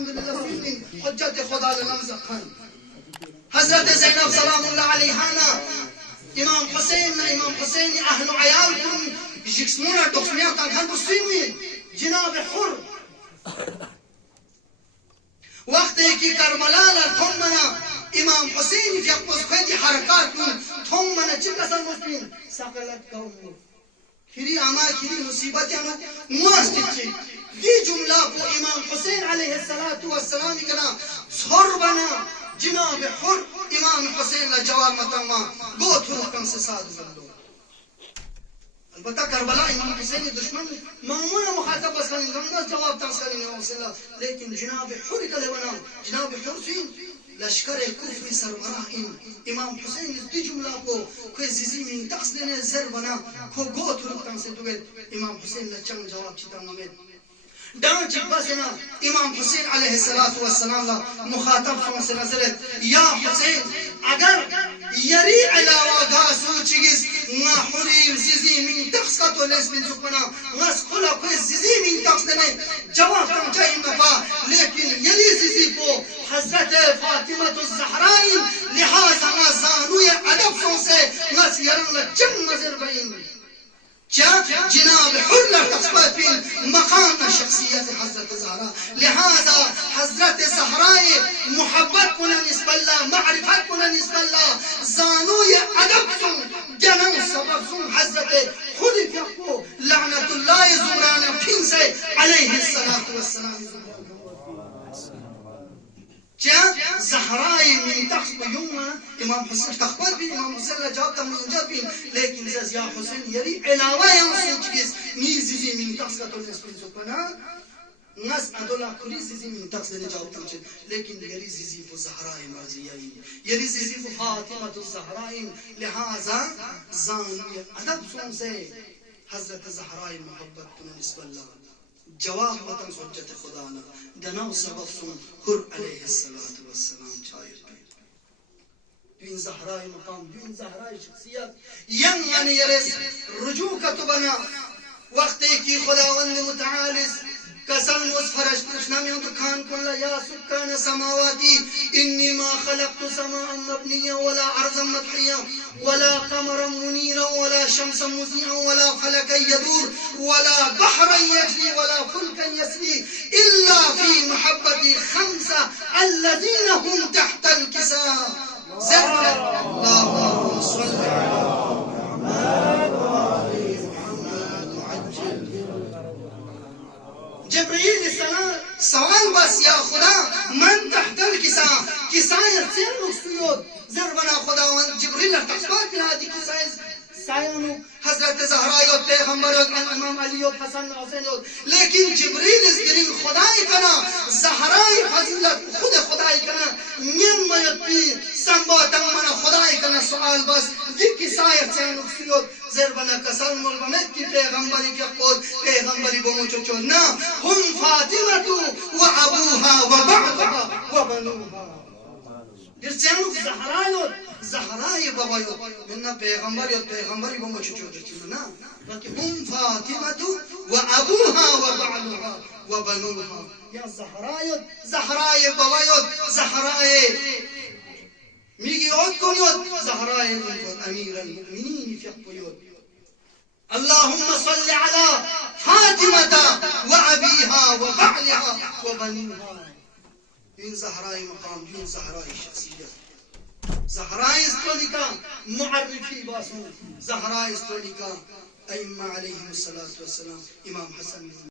अल्हम्दुलिल्लाह सीन हुज्जत खुदा लमज़ खान हजरत ज़ैनब सलामुल्लाह अलैहा इमाम हुसैन अहल अयाल कुन जिस्मुना डोक्समिया का घर मुस्लिमी जनाब हुर वक्त की करबला ला थमना इमाम हुसैन यक्पस खदी हरकत थमना चिकसन मुस्लिम सकलत कौम खिरी आमा खिरी मुसीबत यानो मुस्तिची ये जुमला को इमाम हुसैन अलैहिस्सलातु वस्सलाम कना सरबना जनाब हुर इमाम हुसैन ला जवाब मतमा गो थुरकन से साद बंदो अलबत्ता करबला इमाम हुसैन के दुश्मन मामून मुखातब बस खान जमना जवाब तंसली ने वसला लेकिन जनाब हुर कले बना जनाब हुसैन लश्कर कुफरी सरबराह इमाम हुसैन इस जुमला को कोई जिजी में तक्स देने जर बना को गो थुरकन से दुगे इमाम हुसैन ला चंग जवाब चिता ममेद डांच बसना इमाम हुसैन अलैहिस्सलातु वस्सलाम ला मुखातब से नजरत या हुसैन अगर यरी अलावा गासू चिगिस ना हुरी जिजी मिन तक्स का तो लेस बिन सुपना नस खुला कोई जिजी मिन तक्स ने जवाब कम चाहिए नफा लेकिन यरी जिजी को हजरत फातिमा ज़हरा लिहाजा ना जानू ये अदब से नस यरन चंग नजर बइन जनाब हुर तस्बत मकाम शख्सियत हजरत ज़हरा लिहाजा हजरत ज़हरा मोहब्बत को निस्बल्ला मारिफत को निस्बल्ला जानू ये अदब सुन जनम सबब सुन हजरत खुद को लानतुल्लाह ज़ुराना फिन से अलैहिस्सलातु वस्सलाम Zahra min taxbu yuma imam Hüseyin taxbad bin imam Hüseyin la cevap tam mujab bin lekin zaz ya Hüseyin yari elava ya Hüseyin chigiz ni zizi min taxka to nesbin sopana nas adola kuri zizi min tax ne jawab tam chid lekin yari zizi bu Zahra marziya yari zizi bu Fatima tu Zahra lihaza zan adab sun se Hazrat Zahra mohabbat tu nisballah जवाब वतन हुज्जत खुदा ना दनाव सबब सुन हुर अलैहिस्सलातु वस्सलाम शायर बिन ज़हरा मकाम बिन ज़हरा शख्सियत यम यानी यरस रुजू का तो बना वक्त की खुदावंद मुतआलिस कसम उस फरश कृष्णा में तो खान कुल्ला या सुकान समावाती इन्नी मा खलक़तु समाअ मबनिया वला अर्ज़म मदहिया वला क़मरम मुनीरा वला शमसन मुज़ीअ वला फलकन यदूर वला बहरन यजरी वला फुल्कन यसरी इल्ला फी महब्बती खम्सा अल्लज़ीना हुम तहतल किसा अल्लाहुम्मा सल्लि अला मुहम्मद व आलि मुहम्मद अज्जल जिब्रील सवाल बस या खुदा मन तहतल किसा किसायत से मुस्तूद जरबना खुदावन जिब्रील तस्बात बिना दी किसायत सायनु हजरत ज़हरा यो पैगंबर यो इमाम अली यो हसन हुसैन यो लेकिन जिब्रील इस दिन खुदाई कना ज़हरा फजीलत खुद खुदाई कना नियमत पी संबोतन मना खुदाई कना सवाल बस दी किसायत से मुस्तूद जरबना कसम मुलबमत की पैगंबरी के खुद पैगंबरी बो मुचो ना हम फातिमा व अबूहा व बअदहा व बनुहा जिसनु ज़हरा ये बाबा यो मन्ना पैगंबरी बो मुचो ना बल्कि हम फातिमा व अबूहा व बअदहा व बनुहा या ज़हरा ये बाबा यो ज़हरा मिगी ओत कोन यो ज़हरा ये अमीर المؤمنين في الطيور اللهم صل على فاطمة وأبيها وبعلها وبنيها بين زهراء مقام بين زهراء شخصية زهراء استوليكا معرفي باسم زهراء استوليكا أئمة عليهم الصلاة والسلام إمام حسن